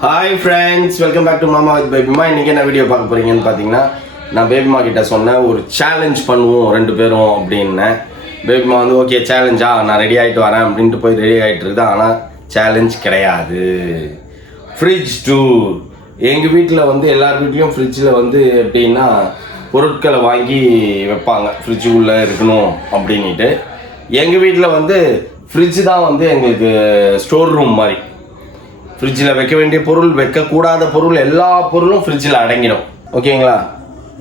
Hi friends, welcome back to Mama with Babyma. இன்னைக்கு என்ன video பார்க்க போறீங்கன்னு பார்த்தீங்கன்னா, நான் பேபிமா கிட்ட சொன்னேன் ஒரு சேலஞ்ச் பண்ணுவோம் ரெண்டு பேரும் அப்படின்னேன். பேபிமா வந்து ஓகே சேலஞ்சா நான் ரெடி ஆகிட்டு வரேன் அப்படின்ட்டு போய் ரெடி ஆகிட்டு இருக்குது. ஆனால் சேலஞ்ச் கிடையாது. Fridge tour. எங்கள் வீட்டில் வந்து எல்லார் வீட்லேயும் ஃப்ரிட்ஜில் வந்து எப்படின்னா பொருட்களை வாங்கி வைப்பாங்க, ஃப்ரிட்ஜு உள்ளே இருக்கணும் அப்படின்ட்டு. எங்கள் வீட்டில் வந்து ஃப்ரிட்ஜு தான் வந்து எங்களுக்கு ஸ்டோர் ரூம் மாதிரி. ஃப்ரிட்ஜில் வைக்க வேண்டிய பொருள், வைக்கக்கூடாத பொருள், எல்லா பொருளும் ஃப்ரிட்ஜில் அடங்கிடும். ஓகேங்களா?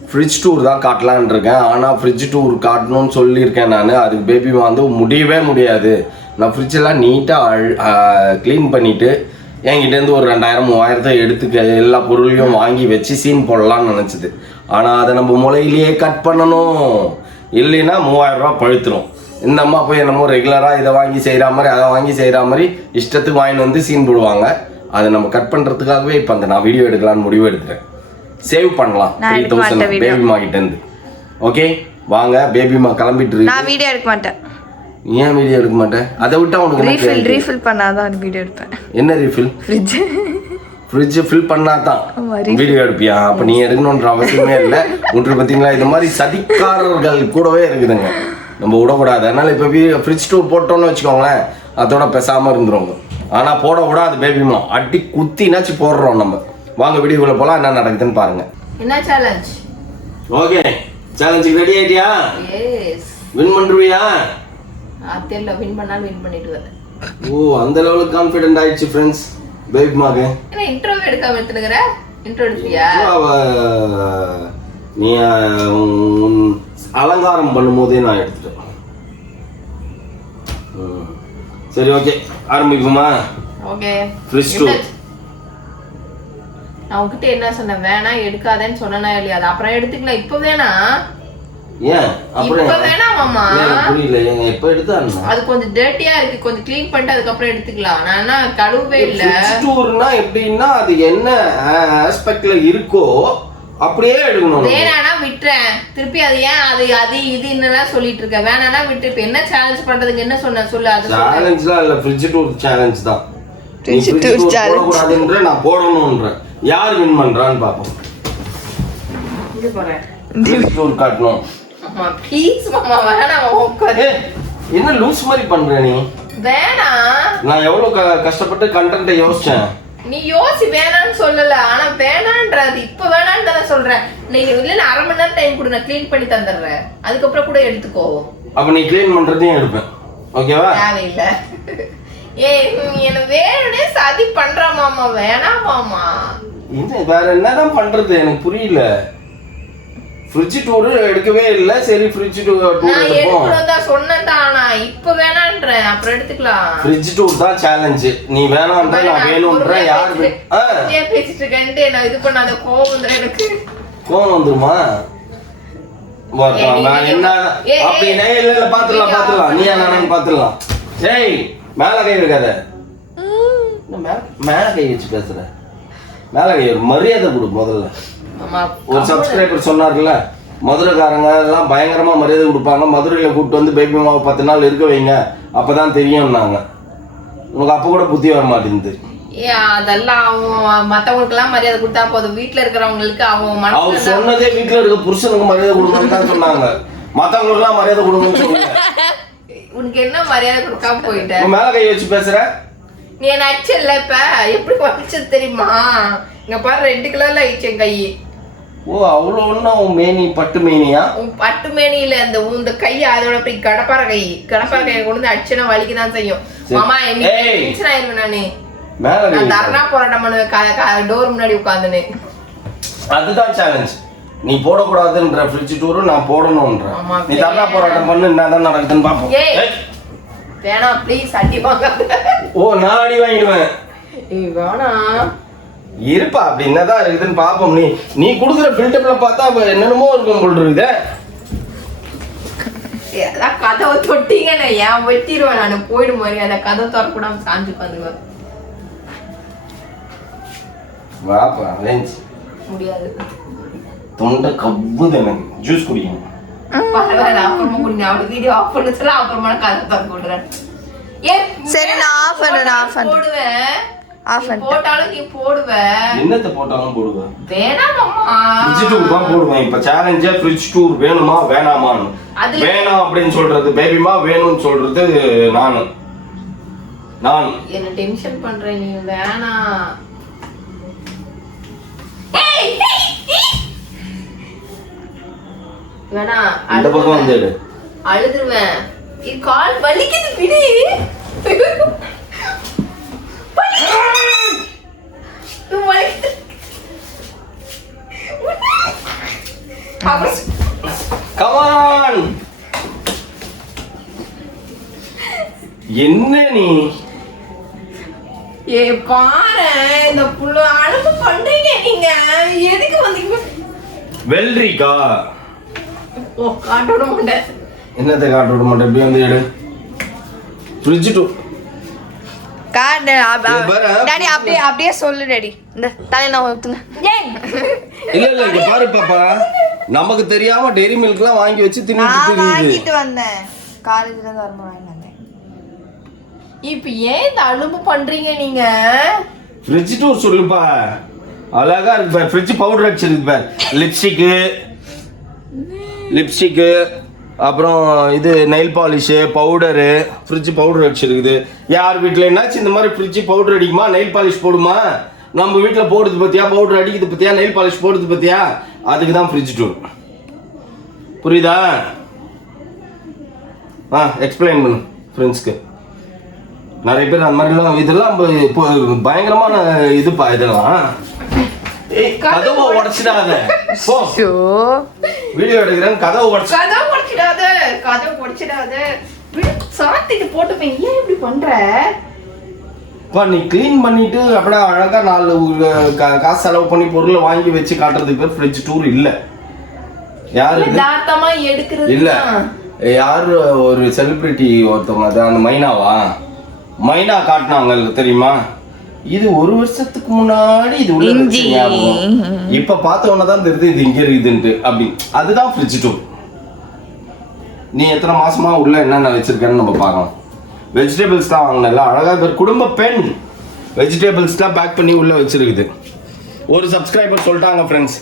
ஃப்ரிட்ஜ் டூர் தான் காட்டலான் இருக்கேன். ஆனால் ஃப்ரிட்ஜ் டூர் காட்டணும்னு சொல்லியிருக்கேன் நான். அதுக்கு பேபிமா வந்து முடியவே முடியாது, நான் ஃப்ரிட்ஜெல்லாம் நீட்டாக க்ளீன் பண்ணிவிட்டு என்கிட்டேருந்து ஒரு 2000-3000 எடுத்துக்க எல்லா பொருளையும் வாங்கி வச்சு சீன் போடலான்னு நினச்சிது. ஆனால் அதை நம்ம முளையிலேயே கட் பண்ணணும், இல்லைன்னா 3000 ரூபா பழுத்துரும். இந்த அம்மா போய் என்னமோ ரெகுலராக இதை வாங்கி செய்கிற மாதிரி அதை வாங்கி செய்கிற மாதிரி இஷ்டத்துக்கு வாங்கிட்டு வந்து சீன் போடுவாங்க. அதை நம்ம கட் பண்ணுறதுக்காகவே இப்போ அந்த நான் வீடியோ எடுக்கலான்னு முடிவு எடுத்துட்டேன். சேவ் பண்ணலாம் 3000 பேபிமா கிட்டேருந்து. ஓகே வாங்க, பேபிமா கிளம்பிட்டு இருக்கு. நான் வீடியோ எடுக்க மாட்டேன். ஏன் வீடியோ எடுக்க மாட்டேன்? அதை விட்டா உனக்கு ரீஃபில் பண்ணாதான் வீடியோ எடுப்பேன். என்ன ரீஃபில்? ஃப்ரிட்ஜ் ஃபில் பண்ணாதான் வீடியோ எடுப்பியா? அப்போ நீ எடுக்கணுன்ற அவசியமே இல்லை. ஒன்று பார்த்தீங்களா, இது மாதிரி சதிக்காரர்கள் கூடவே இருக்குதுங்க, நம்ம விடக்கூடாது. அதனால் இப்போ ஃப்ரிட்ஜ் டூர் போட்டோன்னு வச்சுக்கோங்களேன், அதோட பேசாமல் இருந்துருவாங்க. ஆனால் போட விடாது பேபிமா, அடி குத்தினாச்சு போடுறோம் நம்ம. வாங்க வீடியோக்குள்ளே போகலாம், என்ன நடக்குதுன்னு பாருங்கள். என்ன சேலஞ்ச்? ஓகே, சேலஞ்சுக்கு ரெடி ஆகிட்டியா? எஸ். வின் பண்ணுறியா? தெரியல, வின் பண்ணாலும் வின் பண்ணிட்டு வரேன். ஓ, அந்த லெவலுக்கு கான்ஃபிடென்ட் ஆயிடுச்சு ஃப்ரெண்ட்ஸ் பேபிமாக்கு. என்ன இன்ட்ரோ எடுக்காம எடுத்துனுங்கற? இன்ட்ரோ எடுத்தியா? நீ அலங்காரம் பண்ணும்போதே நான் எடுத்துட்டேன். சரி ஓகே, ஆரம்பிக்குமா? ஓகே. Fridge tour. நான் உன்கிட்ட என்ன சொன்னேன், வேணா எடுக்காதேன்னு சொன்னனா இல்லையா? அது அப்புறம் எடுத்துக்கலாம், இப்போ வேணா. ஏன் அப்புறம்? இப்போ வேணா மாமா. புரியல, ஏங்க எப்போ எடுத்தாங்க? அது கொஞ்சம் டர்ட்டியா இருக்கு, கொஞ்சம் க்ளீன் பண்ணிட்டு அதுக்கு அப்புறம் எடுத்துக்கலாம். நானா கழுவவே இல்ல. ஃப்ரிட்ஜ் டூர்னா எப்படின்னா அது என்ன ஆஸ்பெக்ட்ல இருக்கோ அப்படியே எடுக்கணும். வேணானா விட்டுறேன், திருப்பி அது ஏன் அது இது என்னலாம் சொல்லிட்டு இருக்க? வேணானா விட்டு. இப்ப என்ன சேலஞ்ச் பண்றதுக்கு என்ன சொன்ன சொல்லு. அது சேலஞ்ச்லாம் இல்ல, ஃப்ரிட்ஜ் டூர் சேலஞ்ச் தான். ஃப்ரிட்ஜ் டூர் சேலஞ்ச் போடக்கூடாதுன்ற, நான் போடணும்ன்ற. யார் வின் பண்றான்னு பாப்போம். இது போறேன் ஃப்ரிட்ஜ் டூர் காட்டணும். அம்மா ப்ளீஸ் மாமா, வேணா உட்காரு. என்ன லூஸ் மாதிரி பண்ற நீ? வேணா. நான் எவ்வளவு கஷ்டப்பட்டு கண்டென்ட் யோசிச்சேன். நீ யோசி வேணான்னு சொல்லல, ஆனா வேணான்றது இப்ப வேணான்னு தானே சொல்றேன். நீங்க இல்ல 1/2 மணி நேரம் டைம் கொடு, நான் க்ளீன் பண்ணி தந்துடுறேன். அதுக்கப்புறம் கூட எடுத்துக்கோ. அப்ப நீ க்ளீன் பண்றதையும் எடுப்பேன், ஓகேவா? தேவையில்ல. என்ன வேணுனே சதி பண்ற மாமா, வேணாம் மாமா. வேற என்னதான் பண்றது எனக்கு புரியல. ஃப்ரிட்ஜ் டூர் எடுக்கவே இல்ல. சரி ஃப்ரிட்ஜ் டூர் நான் எடுக்கணும் தான் சொன்னேன் தான், ஆனா இப்ப வேணான்றேன், அப்புறம் எடுத்துக்கலாம். ஃப்ரிட்ஜ் டூர் தான் சேலஞ்ச். நீ வேணான்ற, நான் வேணும்ன்ற. யார் ஏன் பேசிட்டு இருக்கேன்ட்டு நான் இது பண்ணாத, கோவம் வந்துரும் எனக்கு. கோவம் வந்துருமா? நான் என்ன அப்படின்னா இல்ல பாத்துடலாம். நீ என்னன்னு பாத்துடலாம். ஏய் மேல கை வைக்காத. மேல கை வச்சு பேசுற. மேல கை மரியாதை கொடு முதல்ல. ஒரு சப்ஸ்கிரைபர் சொன்னார்ல, மதுரைக்காரங்க எல்லாம் பயங்கரமா மரியாதை கொடுப்பாங்க, மதுரையில கூப்பிட்டு வந்து பேபிமாவை 10 நாள் இருக்க வைங்க, அப்பதான் தெரியும்னாங்க. உனக்கு அப்ப கூட புத்தி வர மாட்டேங்குது. அதெல்லாம் அவங்க மத்தவங்களுக்கு எல்லாம் மரியாதை கொடுத்தா போதும், வீட்டுல இருக்கிறவங்களுக்கு அவங்க அவங்க சொன்னதே வீட்டுல இருக்க புருஷனுக்கு மரியாதை கொடுக்கணும்னு தான் சொன்னாங்க. மத்தவங்களுக்கு எல்லாம் மரியாதை கொடுக்கணும்னு சொன்னாங்க. உனக்கு என்ன மரியாதை கொடுக்காம போயிட்ட? மேல கை வச்சு பேசுற. நீ என்ன அச்சல்ல, இப்ப எப்படி வச்சது தெரியுமா? இங்க பாரு, 2 கிலோல ஆயிடுச்சு கை. ஓ அவ்வளோ ஒண்ணா? உன் மேனி பட்டு மேனியா? உன் பட்டு மேனியில இந்த கை அதோட போய் கடப்பார கையை கொண்டு அடிச்சுனா வலிக்குதான் செய்யும் மாமா. டென்ஷன் ஆயிருவேன் நானு. நான் தர்ணா போராட்டம் பண்ணுவேன் டோர் முன்னாடி உட்காந்துன்னு. அதுதான் சேலஞ்ச். நீ போடக்கூடாதுன்ற ஃப்ரிட்ஜ் டூரும் நான் போடணும்ன்ற. நீ தர்ணா போராட்டம் பண்ணு, என்னதான் நடக்குதுன்னு பாப்போம். வேணாம் ப்ளீஸ், அடி வாங்காத. ஓ நான் அடி வாங்கிடுவேன். வேணாம் இருப்பா, அப்படி என்னதான் இருக்குதுன்னு பாப்போம். நீ கொடுக்குற ஃபில்டர்ல பார்த்தா என்னென்னமோ இருக்கும் போல் இருக்குது. ஏதாவது கதவை தொட்டிங்கன்னு ஏன் வெட்டிடுவேன் நான், போயிடும் மாதிரி. அதை கதவை திறக்கூடாம சாஞ்சு பண்ணுவேன். வாப்பா லஞ்ச் முடியாது, தொண்டை கவ்வுது எனக்கு. ஜூஸ் குடிக்கணும். பரவாயில்ல, அப்புறமா குடிங்க. அவளுக்கு வீடியோ ஆஃப் பண்ண சொல்ல அப்புறமா கதை திறக்க விடுறேன். சரி நான் ஆஃப் பண்ணேன் போடுவேன். ஆஃப் பண்ணு. போட்டாலும் நீ போடுவ. என்னத்த போட்டாலும் போடுவேன். வேணாமாமா. ஃப்ரிட்ஜ் டூர் தான் போடுவேன். இப்ப சேலஞ்சே ஃப்ரிட்ஜ் டூர் வேணுமா வேணாமான்னு. வேணாம் அப்படின்னு சொல்றது பேபிமா, வேணும்னு சொல்றது நான் என்ன டென்ஷன் பண்ற நீ. வேணாம். வேணா அந்த பக்கம் வந்து அழுதுருவேன். இது கால் வலிக்குது விடு. Come on. என்ன நீ ஏ பாரு இந்த புள்ள அழுது பண்றீங்க நீங்க. எதுக்கு வந்தீங்க? வெல்ரிக்கா. ஓ காட்டோட முண்டை. என்னத்தை காட்டோட முண்டை? எப்படி வந்து எடு. ஃப்ரிட்ஜ் டூ கார்டு டாடி அப்படியே சொல்லு டாடி. இந்த தலையில ஊத்துங்க. இல்ல இங்க பாரு பாப்பா, நமக்கு தெரியாம டெய்ரி மில்க்லாம் வாங்கி வச்சு வாங்கிட்டு வந்தேன். காலேஜ்ல இருந்து வரும்போது வாங்கி வந்தேன். இப்போ ஏன் இந்த அலும்பு பண்றீங்க நீங்க? ஃப்ரிட்ஜ் டூர் சொல்லுப்பா. அழகா இருக்கு பாரு. ஃப்ரிட்ஜ் பவுடர் வச்சிருக்கு பாரு. லிப்ஸ்டிக்கு அப்புறம் இது nail polish powder. Fridge powder வச்சிருக்குது. யார் வீட்டில் என்னாச்சு இந்த மாதிரி ஃப்ரிட்ஜ் பவுடர் அடிக்குமா, நெயில் பாலிஷ் போடுமா? நம்ம வீட்டில் போடுது பார்த்தியா, பவுடர் அடிக்குது பார்த்தியா, நெயில் பாலிஷ் போடுது பார்த்தியா? அதுக்கு தான் ஃப்ரிட்ஜ் டூர். புரியுதா? எக்ஸ்பிளைன் பண்ணு ஃப்ரெண்ட்ஸ்க்கு. நிறைய பேர் அந்த மாதிரிலாம் இதெல்லாம் பயங்கரமான இதுப்பா இதெல்லாம். கதவை உடைச்சிடாத. வீடியோ எடுக்கிறேன். கதவை உடைச்சிடாத. சாத்திட்டு போட்டு போய் ஏன் இப்படி பண்ற? நீ கிளீன் பண்ணிட்டு அப்படியே அழகா 4 காசு செலவு பண்ணி பொருளை வாங்கி வச்சு காட்டுறதுக்கு பேர் ஃப்ரிட்ஜ் டூர் இல்ல. யாரு தாத்தமா எடுக்கிறது இல்ல. யாரு ஒரு செலிபிரிட்டி ஒருத்தவங்க, அந்த மைனா காட்டினாங்க தெரியுமா? இது 1 வருஷத்துக்கு முன்னாடி இது உள்ள இப்ப பார்த்த உடனே தான் தெரியுது இது இங்க இருக்குதுன்ட்டு. அப்படி அதுதான் ஃப்ரிட்ஜ் டூர். நீ எத்தனை மாசமா உள்ள என்னென்ன வச்சிருக்கேன்னு நம்ம பார்க்கலாம். வெஜிடபிள்ஸ்லாம் வாங்கினல அழகா பேர் குடும்ப பெண் வெஜிடபிள்ஸ்லாம் பேக் பண்ணி உள்ள வச்சிருக்குது. ஒரு சப்ஸ்கிரைபர் சொல்லிட்டாங்க ஃப்ரெண்ட்ஸ்.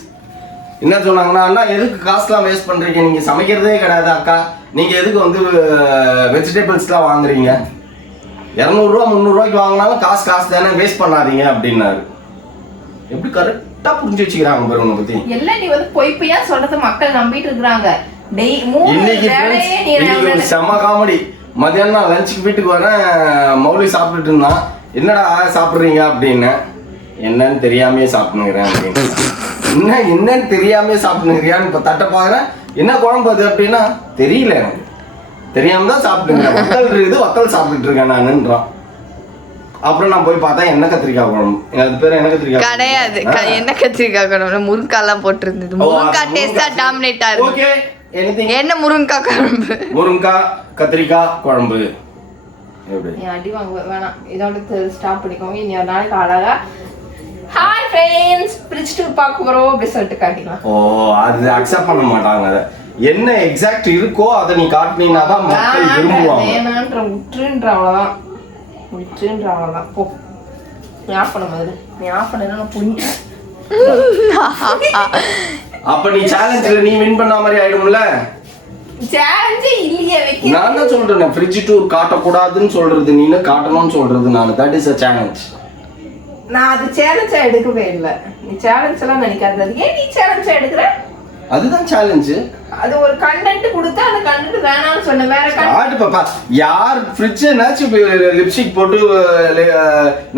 என்ன சொன்னாங்கன்னா, அண்ணா எதுக்கு காசுலாம் வேஸ்ட் பண்றீங்க, நீங்க சமைக்கிறதே கிடையாது அக்கா, நீங்க எதுக்கு வந்து வெஜிடபிள்ஸ்லாம் வாங்குறீங்க, 200 ரூபா 300 ரூபாய்க்கு வாங்கினாலும் காசு தானே, வேஸ்ட் பண்ணாதீங்க அப்படின்னாரு. எப்படி கரெக்டா புரிஞ்சு வச்சுக்கிறாங்க பாரு உன்னை பத்தி. எல்லாம் நீ வந்து பொய்யா சொல்றது மக்கள் நம்பிட்டு இருக்காங்க. இன்னைக்கு செம காமெடி. மதியானம் லஞ்சுக்கு வீட்டுக்கு வரேன், மௌலி சாப்பிட்டுட்டு இருந்தான். என்னடா சாப்பிட்றீங்க அப்படின்னு. என்னன்னு தெரியாமே சாப்பிட்டுங்கிறேன் அப்படின்னு. என்னன்னு தெரியாமே சாப்பிட்டுங்கிறியான்னு இப்போ தட்டை பார்க்குறேன். என்ன குழம்பு அது அப்படின்னா தெரியல, எனக்கு தெரியாம தான் சாப்பிட்டுங்கிறேன். வத்தல் சாப்பிட்டுட்டு இருக்கேன் நானுன்றான். அப்புறம் நான் போய் பார்த்தா எண்ணெய் கத்திரிக்காய் குழம்பு. அது பேர் எண்ணெய் கத்திரிக்காய் கிடையாது, எண்ணெய் கத்திரிக்காய் குழம்பு. முருங்காலாம் போட்டுருந்தது. முருங்காய் டேஸ்டா டாமினேட் ஆகுது. ஓகே, என்ன முருங்காய் குழம்பு, முருங்காய் கத்திரிக்காய் குழம்பு. நீ அடி வாங்க வேணாம், இதோட ஸ்டாப் பண்ணிக்கோங்க. இனி ஒரு நாளைக்கு அழகா ஹாய் ஃப்ரெண்ட்ஸ் ஃப்ரிட்ஜ் டூர் பார்க்க போறோம் அப்படி சொல்லிட்டு காட்டிக்கலாம். ஓ, அது அக்செப்ட் பண்ண மாட்டாங்க. அதை என்ன எக்ஸாக்ட் இருக்கோ அதை நீ காட்டினீங்கன்னா தான் மக்கள் விரும்புவாங்க. வேணான்ற விட்டுன்ற அவ்வளோதான், விட்டுன்ற அவ்வளோதான். போ, நீ ஆஃப் பண்ண மாதிரி, நீ ஆஃப் பண்ணா புரிஞ்சு. அப்ப நீ சேலஞ்சில நீ வின் பண்ண மாதிரி ஆயிடும்ல. சேலஞ்ச் இல்லையே வைக்க. நான் தான் சொல்றேன், ஃப்ரிட்ஜ் டூர் காட்டக்கூடாதுன்னு சொல்றது நீ, காட்டணும்னு சொல்றது நான். That is a challenge. நான் அது சேலஞ்சா எடுக்கவே இல்லை. நீ சேலஞ்ச் எல்லாம் நினைக்காத. ஏன் நீ சேலஞ்சா எடுக்கிற? அதுதான் சேலஞ்ச். அது ஒரு கண்டென்ட் கொடுத்தா அந்த கண்டென்ட் வேணாம்னு சொன்ன வேற கண்டென்ட். பாப்பா, யார் ஃப்ரிட்ஜ் என்னாச்சு லிப்ஸ்டிக் போட்டு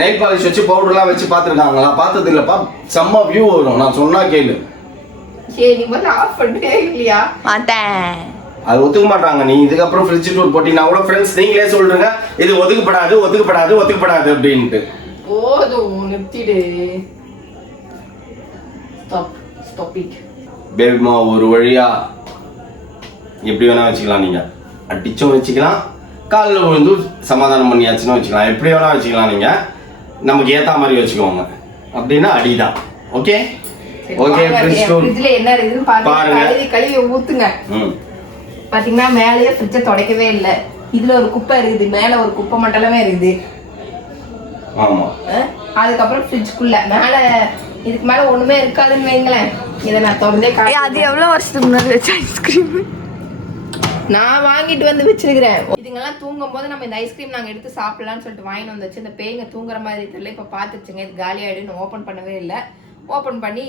நெயில் பாலிஷ் வச்சு பவுடர்லாம் வச்சு பார்த்துருக்காங்களா? பார்த்தது இல்லப்பா. செம்ம வியூ வரும், நான் சொன்னா கேளு. சரி, நீ வந்து ஆஃப் பண்ணவே இல்லையா? மாட்டேன். அது ஒத்துக்க மாட்டாங்க. நீ இதுக்கப்புறம் ஃப்ரிட்ஜ் டூர் போட்டீங்கன்னா கூட ஃப்ரெண்ட்ஸ் நீங்களே சொல்றீங்க இது ஒதுக்கப்படாது அப்படின்ட்டு. போதும், நிறுத்திடு. Stop it. பேபிமா ஒரு வழியா எப்படி வேணா வச்சுக்கலாம். நீங்க அடிச்சும் வச்சுக்கலாம், காலில் விழுந்து சமாதானம் பண்ணியாச்சுன்னு வச்சுக்கலாம். எப்படி வேணா வச்சுக்கலாம். நீங்க நமக்கு ஏத்த மாதிரி வச்சுக்கோங்க. அப்படின்னா அடிதான். Okay okay. ஃப்ரிட்ஜ்ல என்ன இருக்குன்னு பாருங்க. கழுவி ஊத்துங்க. பாத்தீங்கன்னா மேலேயே ஃப்ரிட்ஜை துடைக்கவே இல்லை. இதுல ஒரு குப்பை இருக்குது, மேல ஒரு குப்பை மண்டலமே இருக்குது. ஆமா, அதுக்கப்புறம் ஃப்ரிட்ஜ்க்குள்ள மேலே இதுக்கு மேலே ஒன்றுமே இருக்காதுன்னு வைங்களேன். இதை நான் திறந்தே அது எவ்வளோ வருஷத்துக்கு முன்னாடி வச்ச ஐஸ்கிரீம் நான் வாங்கிட்டு வந்து வச்சிருக்கிறேன். இதுங்கெல்லாம் தூங்கும் போது நம்ம இந்த ஐஸ்கிரீம் நாங்கள் எடுத்து சாப்பிடலாம்னு சொல்லிட்டு வாங்கிட்டு வந்துச்சு. இந்த பேய்ங்க தூங்குற மாதிரி தெரியல. இப்போ பார்த்துச்சுங்க இது காலி ஆகிடுன்னு ஓப்பன் பண்ணவே இல்லை. ஓப்பன் பண்ணி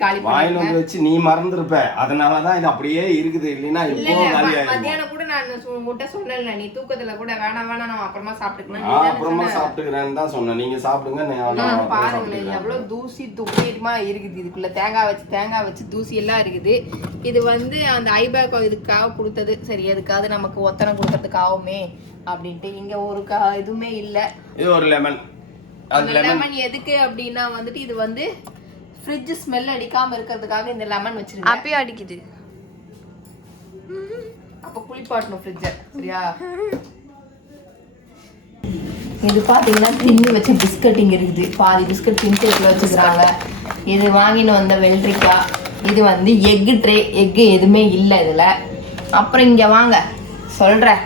காலி வாங்கிட்டு வந்து வச்சு நீ மறந்துருப்ப, அதனாலதான் இது அப்படியே இருக்குது. இல்லைன்னா இப்போ காலி ஆயிடும். மத்தியானம் கூட நான் உங்ககிட்ட சொன்னேன்ல, நீ தூக்கத்துல கூட வேணாம் நான் அப்புறமா சாப்பிட்டுக்கலாம், அப்புறமா சாப்பிட்டுக்கிறேன்னு தான் சொன்னேன். நீங்க சாப்பிடுங்க. பாருங்களேன் எவ்வளவு தூசி துப்பியமா இருக்குது. இதுக்குள்ள தேங்காய் வச்சு தூசி எல்லாம் இருக்குது. இது வந்து அந்த ஐபேக் இதுக்காக கொடுத்தது. சரி அதுக்காவது நமக்கு ஒத்தனை கொடுக்கறதுக்கு ஆகுமே அப்படின்ட்டு. இங்க ஒரு இதுவுமே இல்லை. இது ஒரு லெமன். அந்த லெமன் எதுக்கு அப்படின்னா வந்துட்டு இது வந்து ஃப்ரிட்ஜ் ஸ்மெல் அடிக்காம இருக்கிறதுக்காக இந்த லெமன் வச்சிருக்கேன். அப்பயே அடிக்குது. அப்ப குளிப்பாட்டணும் ஃப்ரிட்ஜ. சரியா? இது பாத்தீங்கன்னா தின்னு வச்ச பிஸ்கட் இங்க இருக்குது. பாதி பிஸ்கட் தின்னு இதுல வச்சுக்கிறாங்க. இது வாங்கின்னு வந்த வெள்ளரிக்காய். இது வந்து எக்கு ட்ரே. எக்கு எதுவுமே இல்லை இதுல. அப்புறம் இங்க வாங்க சொல்றேன்.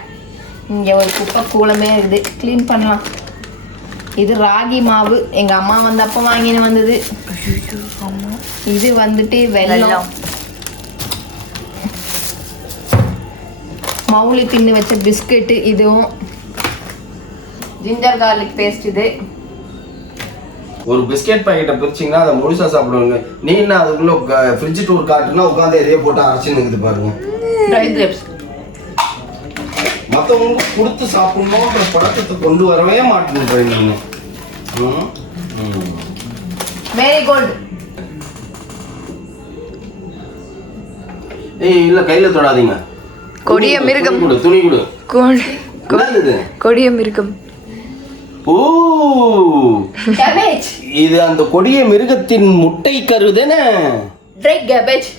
இங்க ஒரு குப்பை கூலமே இருக்குது, கிளீன் பண்ணலாம். இது ராகி மாவு எங்க அம்மா வந்தப்ப வாங்கின்னு வந்தது. இது வந்துட்டு வெல்லம். மவுளி தின்னு வச்ச பிஸ்கெட்டு. இதுவும் ஜிஞ்சர் கார்லிக் பேஸ்ட். இது ஒரு பிஸ்கெட் பாக்கெட்டை பிரிச்சிங்கன்னா அதை முழுசா சாப்பிடுவாங்க. நீ என்ன அதுக்குள்ள ஃப்ரிட்ஜ் டூர் காட்டுனா உட்காந்து எதையோ போட்டு அரைச்சு நிற்குது பாருங்க. ட்ரை கிரேப்ஸ் மற்றவங்களுக்கு கொடுத்து சாப்பிடணுன்ற பழக்கத்தை கொண்டு வரவே மாட்டேன்னு நீங்க. மேரி கோல்டு. ஏய் இல்ல கையில தொடாதீங்க. கொடிய மிருகம். துணி கொடு. கொடிய மிருகம். Oh cabbage. இது அந்த கொடிய மிருகத்தின் முட்டை கருதானே? Dry cabbage.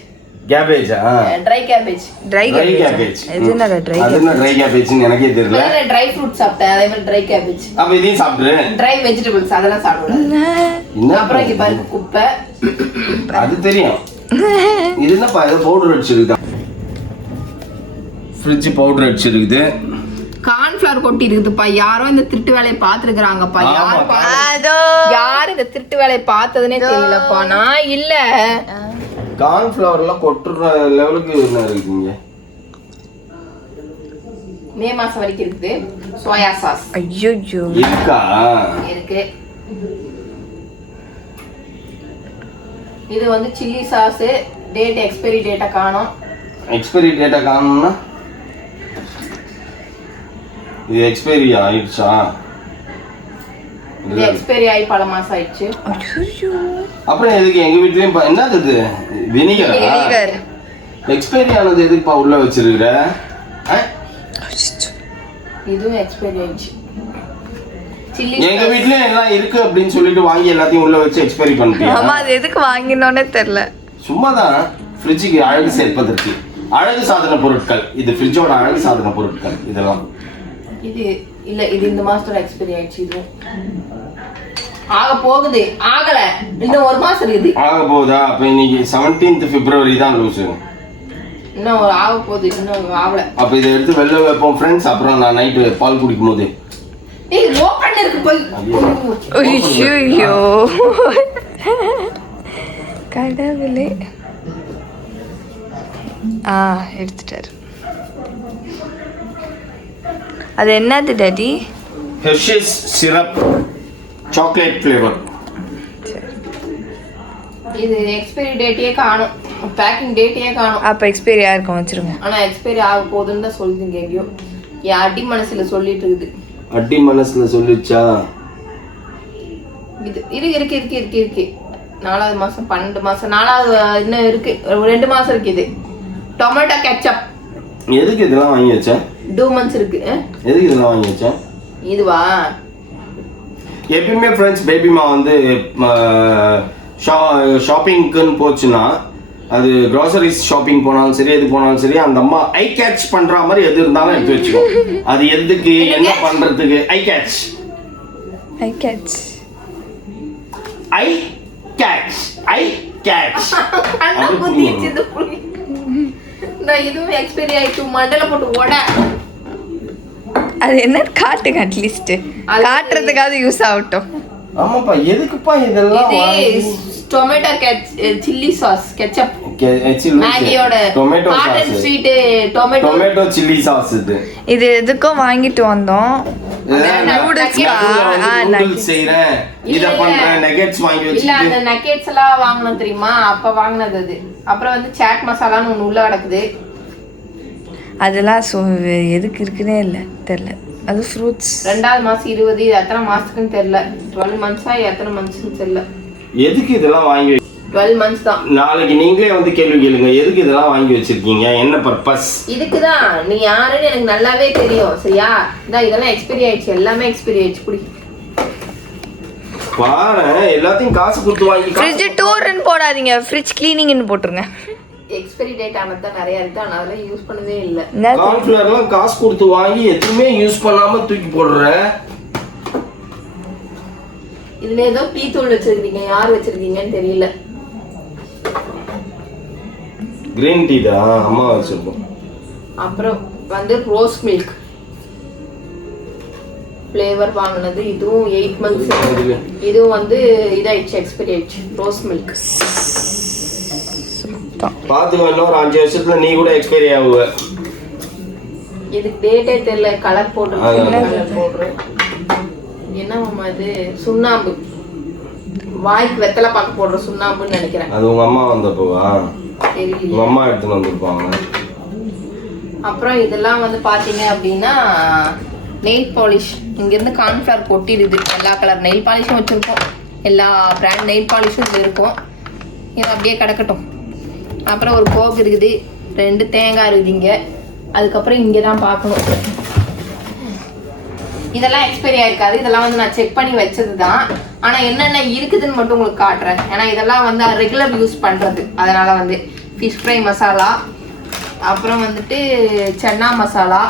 கேபேஜா? Dry cabbage. Dry cabbage. இது என்ன ட்ரை? அது என்ன ட்ரை கேபேஜ்னு எனக்கே தெரியல. நான் ட்ரை ஃப்ரூட் சாப்பிட்டேன். அதே மாதிரி ட்ரை கேபேஜ். அப்ப இதையும் சாப்பிடு. ட்ரை வெஜிடபிள்ஸ் அதெல்லாம் சாப்பிடுவேன். அப்புறம் இங்க பாருங்க குப்பை. அது தெரியும். இது என்னப்பா ஏதோ பவுடர் அடிச்சிருக்கு. Fridge powder அடிச்சிருக்குது. கார்ன்ஃப்ளவர் கொட்டி இருக்குதுப்பா. யாரோ இந்த திருட்டு வேலையை பார்த்துருக்குறாங்கப்பா. யார் இந்த திருட்டு வேலையை பார்த்ததுன்னே தெரியலப்பா. நான் இல்ல. கார்ன்ஃப்ளவர்லாம் கொட்டுற லெவலுக்கு என்ன இருக்குங்க? மே மாசம் வரைக்கும் இருக்குது. சோயா சாஸ் ஐயோ இருக்கா? இருக்கு. இது வந்து chilli sauce. Date expiry data காணோம். எக்ஸ்பைரி டேட்டா காணோம்னா இது எக்ஸ்பைரி ஆயிடுச்சா? இது எக்ஸ்பைரி ஆகி பல மாசம் ஆயிடுச்சு. அப்புறம் எதுக்கு எங்க வீட்லயும் என்னது இது? வினிகர். எக்ஸ்பைரி ஆனது எதுக்குப்பா உள்ள வச்சிருக்கிற? இதுவும் எக்ஸ்பைரி ஆயிடுச்சு. எங்க வீட்லயும் எல்லாம் இருக்கு அப்படின்னு சொல்லிட்டு வாங்கி எல்லாத்தையும் உள்ள வச்சு எக்ஸ்பைரி பண்ணிட்டீங்க. ஆமா அது எதுக்கு வாங்கினோனே தெரியல. சும்மாதான் ஃப்ரிட்ஜுக்கு அழகு சேர்ப்பதற்கு. அழகு சாதன பொருட்கள். இது ஃப்ரிட்ஜோட அழகு சாதன பொருட்கள் இதெல்லாம். இது இல்ல இது இந்த மாசத்தோட எக்ஸ்பைரி ஆயிடுச்சு. இது ஆக போகுது. ஆகல இன்னும் ஒரு மாசம் இருக்குது. ஆக போகுதா? அப்ப இன்னைக்கு 17th February தான் லூசு. இன்னும் ஒரு ஆக போகுது. இன்னும் ஆகல. அப்ப இதை எடுத்து வெளில வைப்போம் ஃப்ரெண்ட்ஸ். அப்புறம் நான் நைட்டு பால் குடிக்கும் போது ஏய் ஓபன் இருக்கு போய். ஐயோ கடவுளே. எடுத்துட்டாரு. அது என்னது daddy? Hershey's syrup chocolate flavour. இது எக்ஸ்பைரி டேட்டே காணோம். பேக்கிங் டேட்டே காணோம். அப்ப எக்ஸ்பைரி ஆயிருக்கும் வச்சிருங்க. ஆனா எக்ஸ்பைரி ஆக போகுதுன்னு தான் சொல்லுதுங்க. எங்கேயோ என் அடி மனசுல சொல்லிட்டு இருக்குது. அடி மனசுல சொல்லிச்சா? இது இருக்கு இருக்கு இருக்கு இருக்கு. 4வது மாசம் 12 மாசம் 4வது இன்னும் இருக்கு. 2 மாசம் இருக்கு. இது டொமேட்டோ கெச்சப். எதுக்கு இதெல்லாம் வாங்கி வச்சா? 2 months இருக்கு. எதுக்கு இதெல்லாம் வாங்கி வச்சா? இதுவா? எப்பயுமே ஃப்ரெண்ட்ஸ் பேபிமா வந்து ஷாப்பிங்க்குன்னு போச்சுன்னா அது க்ராசரிஸ் ஷாப்பிங் போனாலும் சரி எது போனாலும் சரி அந்த அம்மா ஐ கேட்ச் பண்ற மாதிரி எது இருந்தாலும் எடுத்து வச்சுக்கோ. அது எதுக்கு என்ன பண்றதுக்கு? I catch I catch I catch I catch. அண்ணா புத்தி இது புடி. நான் இதுவும் எக்ஸ்பைரி ஆயிட்டு மண்டல போட்டு ஓட. அது என்ன காட்டுங்க அட்லீஸ்ட். காட்டுறதுக்காவது யூஸ் ஆகட்டும். ஆமாப்பா எதுக்குப்பா இதெல்லாம் டொமேட்டோ சில்லி சாஸ் கெச்சப் மேகியோட tomato hot and sweet tomato chilli sauce இது எதுக்கும் வாங்கிட்டு வந்தோம். நூடுல்ஸ் செய்றேன் இத பண்றேன் நெகட்ஸ் வாங்கி வச்சிட்டு இல்ல அந்த நெகட்ஸ் எல்லாம் வாங்குனோம் தெரியுமா, அப்ப வாங்குனது அது. அப்புறம் வந்து சாட் மசாலான்னு ஒன்னு உள்ள கிடக்குது. அதெல்லாம் எதுக்கு இருக்குன்னே இல்ல தெரியல. அது ஃப்ரூட்ஸ் 2வது மாசம் 20 இது எத்தனை மாசத்துக்குன்னு தெரியல. 12 மந்த்ஸா எத்தனை மந்த்ஸ்னு தெரியல. எதுக்கு இதெல்லாம் வாங்கி 12 மந்த்ஸ் தான். நாளைக்கு நீங்களே வந்து கேள்வி கேளுங்க, எதுக்கு இதெல்லாம் வாங்கி வச்சிருக்கீங்க, என்ன பர்பஸ்? இதுக்குதான். நீ யாருன்னு எனக்கு நல்லாவே தெரியும் சரியா. இதெல்லாம் எக்ஸ்பைரி ஆயிடுச்சு, எல்லாமே எக்ஸ்பைரி ஆயிடுச்சு. குடி பாரு, எல்லாத்தையும் காசு கொடுத்து வாங்கி. ஃப்ரிட்ஜ் டூர்னு போடாதீங்க, ஃப்ரிட்ஜ் கிளீனிங்னு போட்டுருங்க. எக்ஸ்பைரி டேட் ஆனது தான் நிறைய இருக்கு, ஆனா அதெல்லாம் யூஸ் பண்ணவே இல்ல. கார்ன்ஃப்ளவர்லாம் காசு கொடுத்து வாங்கி எதுவுமே யூஸ் பண்ணாம தூக்கி போடுற. இதுல ஏதோ டீ தூள் வச்சிருக்கீங்க, யார் வச்சிருக்கீங்கன்னு தெரியல. கிரீன் டீ தான் அம்மா வச்சிருக்கோம். அப்புறம் வந்து ரோஸ் மில்க் ஃப்ளேவர் வாங்குனது. இதுவும் 8 மந்த்ஸ். இதுவும் வந்து இதாயிடுச்சு, எக்ஸ்பைரி ஆயிடுச்சு. ரோஸ் மில்க் பாத்துக்கோ, இன்னொரு 5 வருஷத்துல நீ கூட எக்ஸ்பைரி ஆகுவ. இதுக்கு டேட்டே தெரியல, கலர் போடுறேன். என்னம்மா இது? சுண்ணாம்பு, வாய்க்கு வெத்தலை பாக்கு போடுற சுண்ணாம்புன்னு நினைக்கிறேன். அது உங்க அம்மா வந்தப்போவா? தெரியல, உங்க அம்மா எடுத்துட்டு வந்திருப்பாங்க. அப்புறம் இதெல்லாம் வந்து பாத்தீங்க அப்படின்னா நெயில் பாலிஷ். இங்கிருந்து கார்ன்ஃப்ளவர் கொட்டிடுது. எல்லா கலர் நெயில் பாலிஷும் வச்சிருக்கோம், எல்லா பிராண்ட் நெயில் பாலிஷும் இது இருக்கும். இது அப்படியே கிடக்கட்டும். அப்புறம் ஒரு கோக் இருக்குது, 2 தேங்காய் இருக்குதுங்க. அதுக்கப்புறம் இங்கே தான் பார்க்கணும். இதெல்லாம் எக்ஸ்பைரி ஆயிருக்காது, இதெல்லாம் வந்து நான் செக் பண்ணி வச்சது தான். ஆனால் என்னென்ன இருக்குதுன்னு மட்டும் உங்களுக்கு காட்டுறேன். ஏன்னா இதெல்லாம் வந்து ரெகுலர் யூஸ் பண்ணுறது. அதனால் வந்து ஃபிஷ் ஃப்ரை மசாலா, அப்புறம் வந்துட்டு சன்னா மசாலா.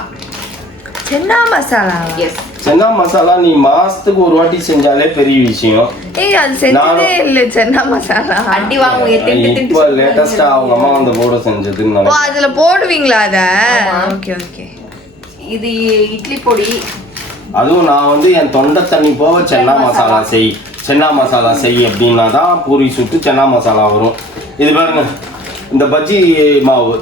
சன்னா மசாலா? எஸ், சன்னா மசாலா நீ மாசத்துக்கு ஒரு வாட்டி செஞ்சாலே பெரிய விஷயம். ஏய் அது செஞ்சதே இல்ல சன்னா மசாலா. அடி வாங்குங்க. இப்போ லேட்டஸ்டா அவங்க அம்மா வந்து போட செஞ்சதுன்னு ஓ அதுல போடுவீங்களா அத? Okay okay. இது இட்லி பொடி. அதுவும் நான் வந்து என் தொண்டை தண்ணி போக சன்னா மசாலா செய் அப்படின்னா தான் பூரி சுட்டு சன்னா மசாலா வரும். இது பாருங்க, இந்த பஜ்ஜி மாவு,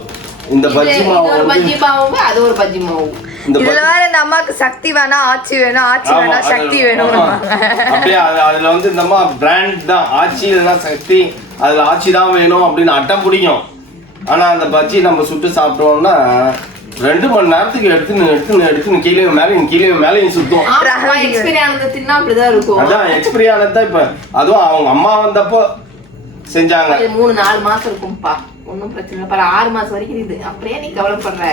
இந்த பஜ்ஜி மாவு ஒரு பஜ்ஜி மாவு, அது ஒரு பஜ்ஜி மாவு. இதுல வேற இந்த அம்மாக்கு சக்தி வேணா ஆச்சி வேணும், ஆச்சி வேணா சக்தி வேணும். அப்படியே அதுல வந்து இந்த அம்மா பிராண்ட் தான், ஆச்சி இல்லைன்னா சக்தி, அதுல ஆச்சி தான் வேணும் அப்படின்னு அட்டம் பிடிக்கும். ஆனா அந்த பஜ்ஜி நம்ம சுட்டு சாப்பிட்டோம்னா 2 மணி நேரத்துக்கு எடுத்து கீழே மேலேயும் சுத்தும். எக்ஸ்பைரி ஆனது தின்னா அப்படிதான் இருக்கும். அதான் எக்ஸ்பைரி ஆனது தான். இப்ப அதுவும் அவங்க அம்மா வந்தப்போ செஞ்சாங்க. 3-4 மாசம் இருக்கும்பா, ஒன்னும் பிரச்சனை இல்ல. 6 மாசம் வரைக்கும் இருக்குது. அப்படியே நீ கவலைப்படுற?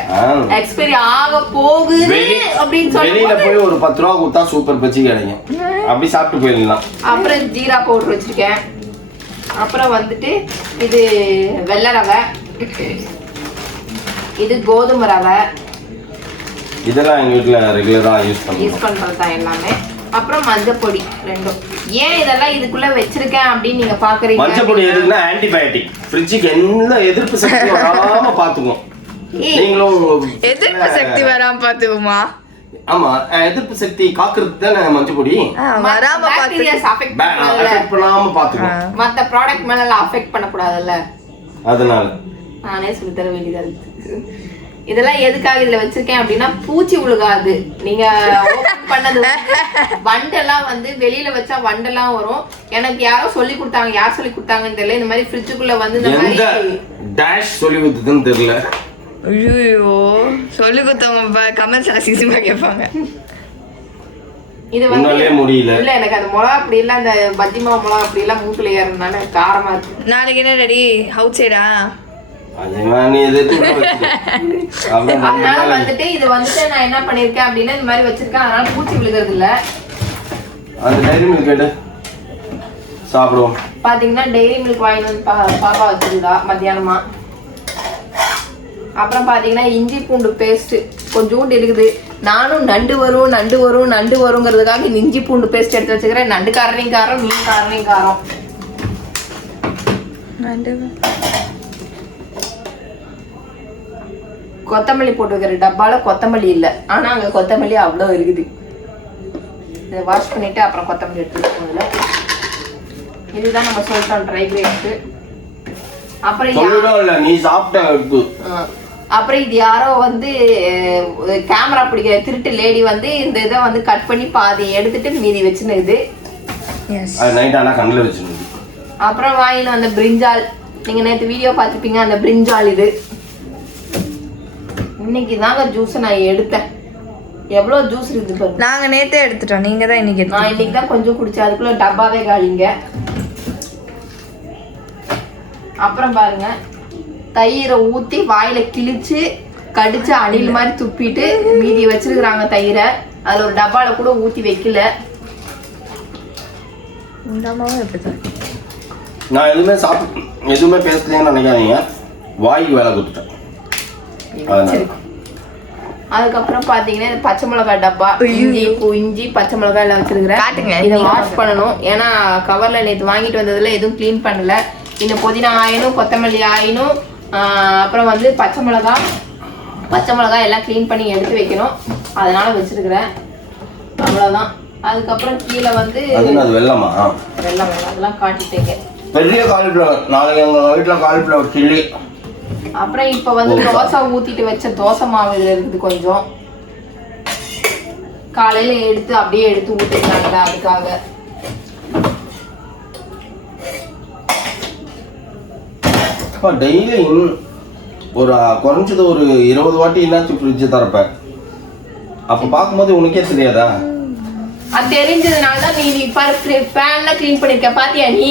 எக்ஸ்பைரி ஆக போகுது அப்படின்னு சொல்லி வெளியில போய் ஒரு 10 ரூபா கொடுத்தா சூப்பர் பஜ்ஜி கிடைக்கும், அப்படி சாப்பிட்டு போயிடலாம். அப்புறம் ஜீரா பவுடர் வச்சிருக்கேன். அப்புறம் வந்துட்டு இது வெள்ளை ரவை, இது கோதுமை ரவை. இதெல்லாம் எங்க வீட்டுல ரெகுலரா யூஸ் பண்றது தான் எல்லாமே. அப்புறம் மஞ்சள் பொடி 2. ஏன் இதெல்லாம் இதுக்குள்ள வச்சிருக்கேன் அப்படின்னு நீங்க பாக்குறீங்க. மஞ்சள் பொடி எதுக்குன்னா ஆன்டிபயோட்டிக், ஃப்ரிட்ஜுக்கு எந்த எதிர்ப்பு சக்தி வராம பாத்துக்கும். நீங்களும் எதிர்ப்பு சக்தி வராம பாத்துக்குமா? ஆமா, எதிர்ப்பு சக்தி காக்குறது தானே மஞ்சள் பொடி. வராம பண்ணாம பாத்துக்கும். மத்த ப்ராடக்ட் மேல அஃபெக்ட் பண்ண கூடாதுல்ல, அதனால நானே சொல்லி தர வேண்டியதா இருக்கு. இதெல்லாம் எதுக்காக இதுல வச்சிருக்கேன் அப்படின்னா பூச்சி உழுகாது. நீங்க ஓபன் பண்ணது வண்டெல்லாம் வந்து வெளியில வச்சா வண்டெல்லாம் வரும். எனக்கு யாரோ சொல்லி கொடுத்தாங்க, யார் சொல்லி கொடுத்தாங்கன்னு தெரியல. இந்த மாதிரி ஃப்ரிட்ஜுக்குள்ள வந்து இந்த மாதிரி டேஷ் சொல்லி கொடுத்ததுன்னு தெரியல. ஐயோ சொல்லி கொடுத்தவங்க கமெண்ட்ஸ் அசிங்கமா கேட்பாங்க. இது வந்து முடியல இல்ல, எனக்கு அந்த மிளகா அப்படி இல்ல, அந்த பஜ்ஜி மாவு மிளகா அப்படி எல்லாம் மூக்குல ஏறதுனால காரமா இருக்கு. நாளைக்கு என்ன ரெடி அவுட் சைடா? அதனால வந்துட்டு இது வந்துட்டு நான் என்ன பண்ணிருக்கேன் அப்படின்னா இந்த மாதிரி வச்சிருக்கேன். அதனால பூச்சி விழுகிறது இல்ல. அந்த டைரி மில்க் எடு சாப்பிடுவோம். பாத்தீங்கன்னா டெய்ரி மில்க் வாங்கிட்டு வந்து பாப்பா வச்சிருந்தா மத்தியானமா. அப்புறம் பாத்தீங்கன்னா இஞ்சி பூண்டு பேஸ்ட் கொஞ்சோண்டு இருக்குது. நானும் நண்டு வருங்கிறதுக்காக இஞ்சி பூண்டு பேஸ்ட் எடுத்து வச்சுக்கிறேன். நண்டு காரனையும் காரம், மீன் காரனையும் காரம். கொத்தமல்லி போட்டு வைக்கிற டப்பால கொத்தமல்லி இல்லை, ஆனா அங்க கொத்தமல்லி அவ்வளோ இருக்குது. இதை வாஷ் பண்ணிட்டு அப்புறம் கொத்தமல்லி எடுத்துட்டு போதுல. இதுதான் நம்ம சொல்லிட்டோம் ட்ரை கிரேப்ஸ். அப்புறம் நீ சாப்பிட்ட அப்புறம் இது யாரோ வந்து கேமரா பிடிக்கிற திருட்டு லேடி வந்து இந்த இதை வந்து கட் பண்ணி பாதி எடுத்துட்டு மீதி வச்சுனுது. அப்புறம் வாங்கின அந்த பிரிஞ்சால், நீங்க நேற்று வீடியோ பார்த்துப்பீங்க, அந்த பிரிஞ்சால் இது இன்னைக்கு தாங்க ஜூஸ் நான் எடுத்தேன். எவ்வளவு ஜூஸ் இருக்குது பாருங்க. நாங்க நேத்தே எடுத்துட்டோம், நீங்க தான் இன்னைக்கு. நான் இன்னைக்கு தான் கொஞ்சம் குடிச்சேன், அதுக்குள்ள டப்பாவே காலிங்க. அப்புறம் பாருங்க தயிரை ஊத்தி வாயில கிழிச்சு கடிச்சு அணில் மாதிரி துப்பிட்டு மீதி வச்சிருக்கிறாங்க தயிரை. அதுல ஒரு டப்பால கூட ஊத்தி வைக்கல. நான் எதுவுமே பேசலன்னு நினைக்காதீங்க, வாய்க்கு வேலை கொடுத்துட்டேன். அதுக்கப்புறம் பாத்தீங்கன்னா பச்சை மிளகாய் டப்பா, இஞ்சி பச்சை மிளகாய் எல்லாம் வச்சிருக்கிறேன். இதை வாஷ் பண்ணணும், ஏன்னா கவர்ல நேற்று வாங்கிட்டு வந்ததுல எதுவும் கிளீன் பண்ணல. இந்த புதினா ஆயினும் கொத்தமல்லி ஆயினும் அப்புறம் வந்து பச்சை மிளகாய் எல்லாம் கிளீன் பண்ணி எடுத்து வைக்கணும், அதனால வச்சிருக்கிறேன். அவ்வளவுதான். அதுக்கப்புறம் கீழே வந்து வெள்ளம் அதெல்லாம் காட்டிட்டேங்க. பெரிய காலிஃப்ளவர், நாளைக்கு எங்க வீட்டுல காலிஃப்ளவர் சில்லி. அப்புறம் இப்ப வந்து தோசை ஊத்திட்டு வச்ச தோசை மாவு இதுல இருக்குது கொஞ்சம், காலையில அப்படியே எடுத்து ஊத்திட்டாங்க. அதுக்காக டெய்லி ஒரு குறைஞ்சது ஒரு 20 வாட்டி என்னாச்சும் ஃப்ரிட்ஜ் தரப்ப. அப்ப பாக்கும்போது உனக்கே தெரியாதா? அது தெரிஞ்சதுனால தான் நீ ஃபேன்லாம் க்ளீன் பண்ணிருக்க. பாத்தியா நீ?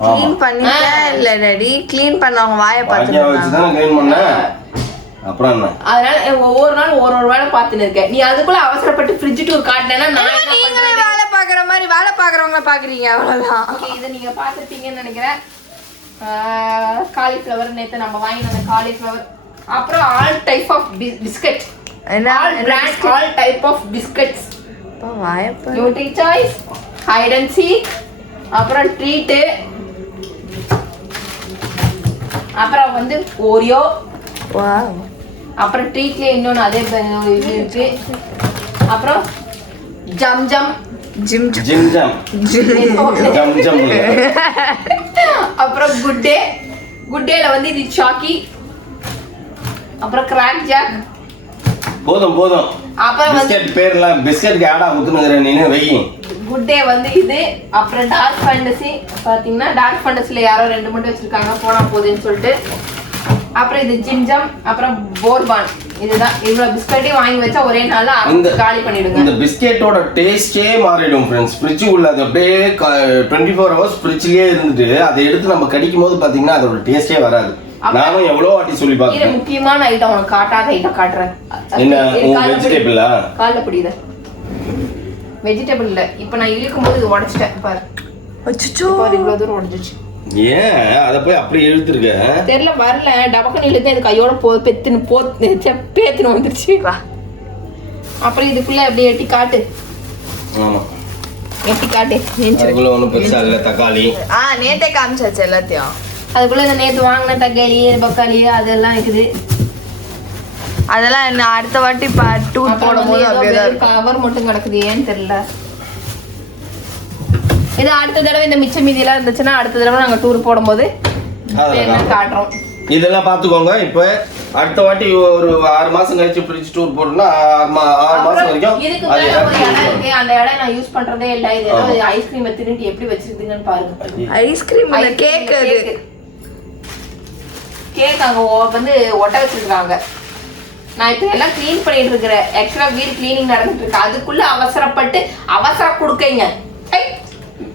க்ளீன் பண்ணிட்டே இல்ல டாடி, க்ளீன் பண்ணவங்க வாயை பார்த்து வச்சு தான் க்ளீன் பண்ண. அப்புறம் என்ன? அதனால ஒவ்வொரு நாள் ஒரு வேளை பார்த்துன்னு இருக்க. நீ அதுக்குள்ள அவசரப்பட்டு ஃப்ரிட்ஜ் டூர் காட்டினா நான் என்ன நீங்களே வேலை பார்க்குற மாதிரி வேலை பார்க்குறவங்கள பார்க்குறீங்க, அவ்வளோதான். ஓகே, இதை நீங்க பார்த்துருப்பீங்கன்னு நினைக்கிறேன். காலிஃப்ளவர் நேற்று நம்ம வாங்கின அந்த காலிஃப்ளவர். அப்புறம் all type of biscuit, all type of biscuits. You take choice, hide and seek, அப்புறம் ட்ரீட்டு, அப்புறம் வந்து ஓரியோ, அப்புறம் ட்ரீட்லேயே இன்னொன்று அதே இது இருக்கு. அப்புறம் ஜம் ஜம் ஜிம் ஜிம் ஜம் ஜம் ஜம். அப்புறம் குட்டேல வந்து இது சாக்கி, அப்புறம் கிராக் ஜாக். போதும் அப்புறம் பிஸ்கட் பேர்லாம் பிஸ்கட்க்கு ஆடா ஊத்துனுங்கற நீனே வெயி. குட்டே வந்து இது. அப்புறம் டார்க் ஃபேண்டசி, பாத்தீங்கன்னா டார்க் ஃபேண்டசில யாரோ 2 மட்டும் வச்சிருக்காங்க, போனா போகுதுன்னு சொல்லிட்டு. அப்புறம் இது ஜிம்ஜம், அப்புறம் போர்பான். இதுதான். இவ்வளவு பிஸ்கட்டே வாங்கி வச்சா ஒரே நாள்ல காலி பண்ணிடுங்க. இந்த பிஸ்கட்டோட டேஸ்டே மாறிடும் ஃப்ரெண்ட்ஸ். ஃப்ரிட்ஜ் உள்ள அது அப்படியே 24 ஹவர்ஸ் ஃப்ரிட்ஜ்லயே இருந்துட்டு அதை எடுத்து நம்ம கடிக்கும் போது பாத்தீங்கன்னா அதோட டேஸ்டே வராது. நானும் எவ்வளவு வாட்டி சொல்லி பார்த்தேன். இது முக்கியமான ஐட்டம், உனக்கு காட்டாத ஐட்டம் காட்டுறேன். என்ன வெஜிடபிளா? கால்ல புடியுது வெஜிடபிள் இல்ல. இப்போ நான் இழுக்கும்போது இது உடைச்சிட்டேன் பாரு. அச்சச்சோ, பாரு இவ்வளவு தூரம் உடைஞ்சிச்சு. ஏன் அத போய் அப்படியே இழுத்துருக்க? தெரியல, வரல. டபக்கன் இழுத்து இது கையோட பேத்துன்னு வந்துருச்சு. வா, அப்புறம் இதுக்குள்ள அப்படியே எட்டி காட்டு. ஆமா, எட்டி காட்டு. அதுக்குள்ள ஒண்ணும் பெருசா இல்ல. தக்காளி நேத்தே காமிச்சாச்சு எல்லாத்தையும். அதுக்குள்ள இந்த நேத்து வாங்கின தக்காளி பக்காளி அதெல்லாம் இருக்குது. அதெல்லாம் என்ன அடுத்த வாட்டி டூர் போடும்போது அப்படியே கவர் மட்டும் கிடக்குது, ஏன்னு தெரியல. இது அடுத்த தடவை இந்த மிச்ச மீதி எல்லாம் இருந்துச்சுன்னா அடுத்த தடவை நாங்க டூர் போடும்போது என்ன காட்டுறோம். இதெல்லாம் பாத்துக்கோங்க. இப்ப அடுத்த வாட்டி ஒரு 6 மாசம் கழிச்சு ஃப்ரிட்ஜ் டூர் போறோம்னா 6 மாசம் வரைக்கும் இதுக்கு மேல ஒரு இடம் இருக்கு, அந்த இடம் நான் யூஸ் பண்றதே இல்ல. இது ஏதோ ஐஸ்கிரீம் திருட்டு எப்படி வச்சிருக்கீங்கன்னு பாருங்க. ஐஸ்கிரீம் இல்ல, கேக். அது கேக் அங்க வந்து ஒட்ட வச்சிருக்காங்க. நான் இப்ப எல்லாம் கிளீன் பண்ணிட்டு இருக்கிறேன். ஆக்சுவலா வீடு கிளீனிங் நடந்துட்டு இருக்கு. அதுக்குள்ள அவசரப்பட்டு கொடுக்கீங்க.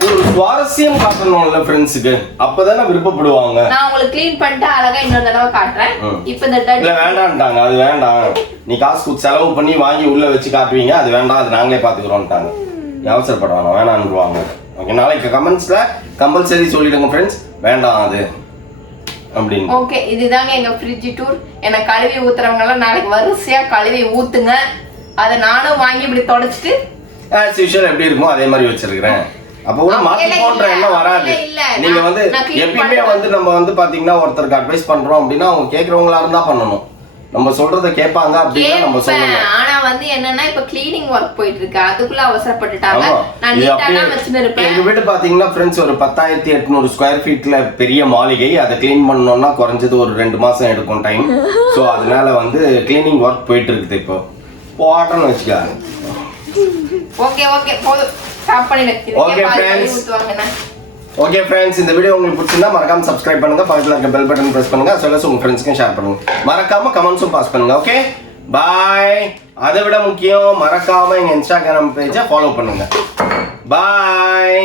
ஒரு சுவாரஸ்யம் காட்டணும்ல ஃப்ரெண்ட்ஸ்க்கு, அப்பதானே விருப்பப்படுவாங்க. நான் உங்களுக்கு க்ளீன் பண்ணிட்டு அழகா இன்னொரு தடவை காட்டுறேன். இப்போ இந்த இல்ல வேண்டாம்ட்டாங்க. அது வேண்டாம், நீ காசு செலவு பண்ணி வாங்கி உள்ள வச்சு காட்டுவீங்க, அது வேண்டாம், அது நாங்களே பாத்துக்கிறோம்ட்டாங்க. அவசரப்படுவாங்க, வேணான்னுவாங்க. ஓகே, நாளைக்கு கமெண்ட்ஸ்ல கம்பல்சரி சொல்லிடுங்க ஃப்ரெண்ட்ஸ், வேண்டாம் அது அப்படின்னு. ஓகே, இதுதாங்க எங்க ஃப்ரிட்ஜ் டூர். எனக்கு கழுவி ஊத்துறவங்க எல்லாம் நாளைக்கு வரிசையா கழுவி ஊத்துங்க. அதை நானும் வாங்கி இப்படி தொடச்சிட்டு ஆஸ் யூஷுவல் எப்படி இருக்குமோ அதே மாதிரி வச்சிருக்கிறேன். அப்போ கூட மாத்தி போன்ற எண்ணம் வராது. நீங்க வந்து எப்பயுமே வந்து நம்ம வந்து பாத்தீங்கன்னா ஒருத்தருக்கு அட்வைஸ் பண்றோம் அப்படின்னா அவங்க கேக்குறவங்களா இருந்தா பண்ணணும். நம்ம சொல்றத கேட்பாங்க அப்படின்னா நம்ம சொல்லணும். ஆனா வந்து என்னன்னா இப்ப கிளீனிங் ஒர்க் போயிட்டு இருக்கு, அதுக்குள்ள அவசரப்பட்டுட்டாங்க. நான் நீட்டா தான் வச்சிருப்பேன். எங்க வீட்டு பாத்தீங்கன்னா ஃப்ரெண்ட்ஸ் ஒரு 10,800 ஸ்கொயர் ஃபீட்ல பெரிய மாளிகை. அதை கிளீன் பண்ணணும்னா குறைஞ்சது ஒரு 2 மாசம் எடுக்கும் டைம். ஸோ அதனால வந்து கிளீனிங் ஒர்க் போயிட்டு இருக்குது. இப்போ போட்டோன்னு வச்சுக்காங்க. ஓகே போதும், ஸ்டாப் பண்ணிடு. ஓகே ஃப்ரெண்ட்ஸ், இந்த வீடியோ உங்களுக்கு பிடிச்சிருந்தா மறக்காம சப்ஸ்கிரைப் பண்ணுங்க, பக்கத்துல இருக்க பெல் பட்டன் பிரஸ் பண்ணுங்க, சொல்ல உங்க ஃப்ரெண்ட்ஸ்க்கும் ஷேர் பண்ணுங்க. மறக்காம கமெண்ட்ஸும் பாஸ் பண்ணுங்க. Okay bye. அதை விட முக்கியம், மறக்காம எங்க இன்ஸ்டாகிராம் பேஜை ஃபாலோ பண்ணுங்க. பாய்.